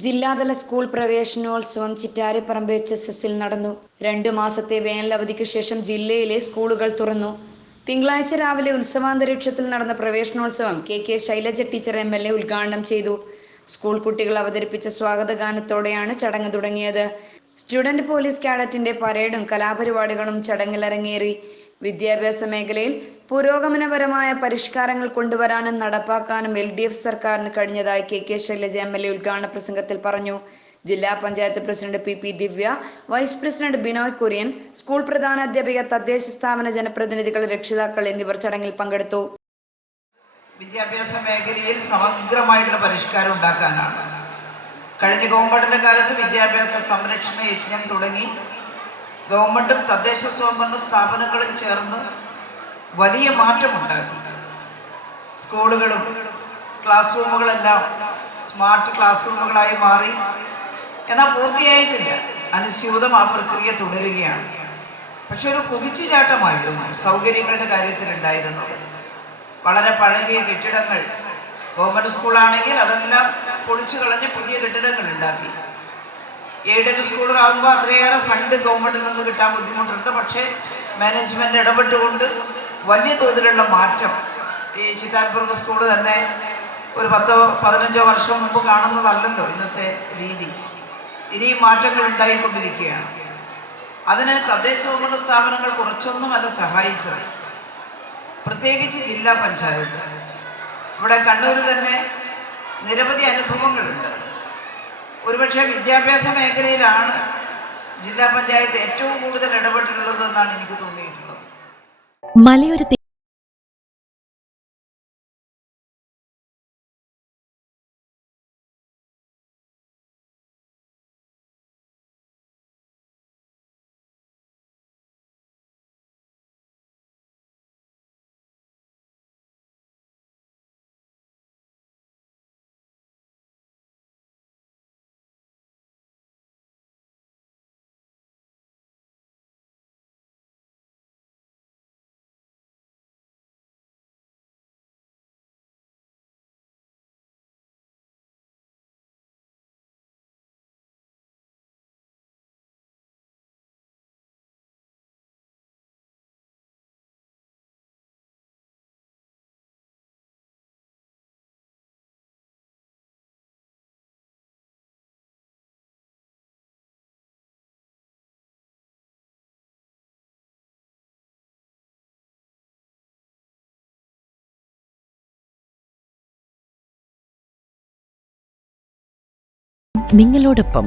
ജില്ലാതല സ്കൂൾ പ്രവേശനോത്സവം Chittariparamba H S എസിൽ നടന്നു. രണ്ടു മാസത്തെ വേനലവധിക്ക് ശേഷം ജില്ലയിലെ സ്കൂളുകൾ തുറന്നു. തിങ്കളാഴ്ച രാവിലെ ഉത്സവാന്തരീക്ഷത്തിൽ നടന്ന പ്രവേശനോത്സവം K K Shailaja teacher M L A ഉദ്ഘാടനം ചെയ്തു. സ്കൂൾ കുട്ടികൾ അവതരിപ്പിച്ച സ്വാഗതഗാനത്തോടെയാണ് ചടങ്ങ് തുടങ്ങിയത്. സ്റ്റുഡന്റ് പോലീസ് കാഡറ്റിന്റെ പരേഡും കലാപരിപാടികളും ചടങ്ങിൽ അരങ്ങേറി. വിദ്യാഭ്യാസ മേഖലയിൽ പുരോഗമനപരമായ പരിഷ്കാരങ്ങൾ കൊണ്ടുവരാനും നടപ്പാക്കാനും എൽ ഡി എഫ് സർക്കാരിന് കഴിഞ്ഞതായി K K Shailaja M L A ഉദ്ഘാടന പ്രസംഗത്തിൽ പറഞ്ഞു. ജില്ലാ panchayat president P P Divya vice president Binoy Kurian school പ്രധാന അധ്യാപിക തദ്ദേശ സ്ഥാപന ജനപ്രതിനിധികൾ രക്ഷിതാക്കൾ എന്നിവർ ചടങ്ങിൽ പങ്കെടുത്തു. വിദ്യാഭ്യാസ മേഖലയിൽ സമഗ്രമായിട്ടുള്ള പരിഷ്കാരം ഉണ്ടാക്കാനാണ്. കഴിഞ്ഞ ഗവൺമെന്റിന്റെ കാലത്ത് വിദ്യാഭ്യാസ സംരക്ഷണ യജ്ഞം തുടങ്ങി. ഗവൺമെന്റും തദ്ദേശ സ്വയംഭരണ സ്ഥാപനങ്ങളും ചേർന്ന് വലിയ മാറ്റമുണ്ടാക്കി. സ്കൂളുകളും ക്ലാസ് റൂമുകളെല്ലാം സ്മാർട്ട് ക്ലാസ് റൂമുകളായി മാറി. എന്നാൽ പൂർത്തിയായിട്ടില്ല. അനുസ്യൂതം ആ പ്രക്രിയ തുടരുകയാണ്. പക്ഷെ ഒരു കുതിച്ചുചാട്ടമായിരുന്നു സൗകര്യങ്ങളുടെ കാര്യത്തിൽ ഉണ്ടായിരുന്നത്. വളരെ പഴകിയ കെട്ടിടങ്ങൾ. ഗവൺമെന്റ് സ്കൂളാണെങ്കിൽ അതെല്ലാം പൊളിച്ചു കളഞ്ഞ് പുതിയ കെട്ടിടങ്ങൾ ഉണ്ടാക്കി. എയ്ഡഡ് സ്കൂളുകളാകുമ്പോൾ അത്രയേറെ ഫണ്ട് ഗവൺമെന്റിൽ നിന്ന് കിട്ടാൻ ബുദ്ധിമുട്ടുണ്ട്. പക്ഷേ മാനേജ്മെന്റ് ഇടപെട്ടുകൊണ്ട് വലിയ തോതിലുള്ള മാറ്റം ഈ ചിത്താൻപുറം സ്കൂൾ തന്നെ ഒരു പത്തോ പതിനഞ്ചോ വർഷം മുമ്പ് കാണുന്നതല്ലല്ലോ ഇന്നത്തെ രീതി. ഇനിയും മാറ്റങ്ങൾ ഉണ്ടായിക്കൊണ്ടിരിക്കുകയാണ്. അതിന് തദ്ദേശ സ്വയംഭരണ സ്ഥാപനങ്ങൾ കുറച്ചൊന്നുമല്ല സഹായിച്ചത്. പ്രത്യേകിച്ച് ജില്ലാ പഞ്ചായത്ത്. ഇവിടെ കണ്ണൂർ തന്നെ നിരവധി അനുഭവങ്ങളുണ്ട്. ഒരുപക്ഷെ വിദ്യാഭ്യാസ മേഖലയിലാണ് ജില്ലാ പഞ്ചായത്ത് ഏറ്റവും കൂടുതൽ ഇടപെട്ടിട്ടുള്ളതെന്നാണ് എനിക്ക് തോന്നിയിട്ടുള്ളത്. മലയോര നിങ്ങളോടൊപ്പം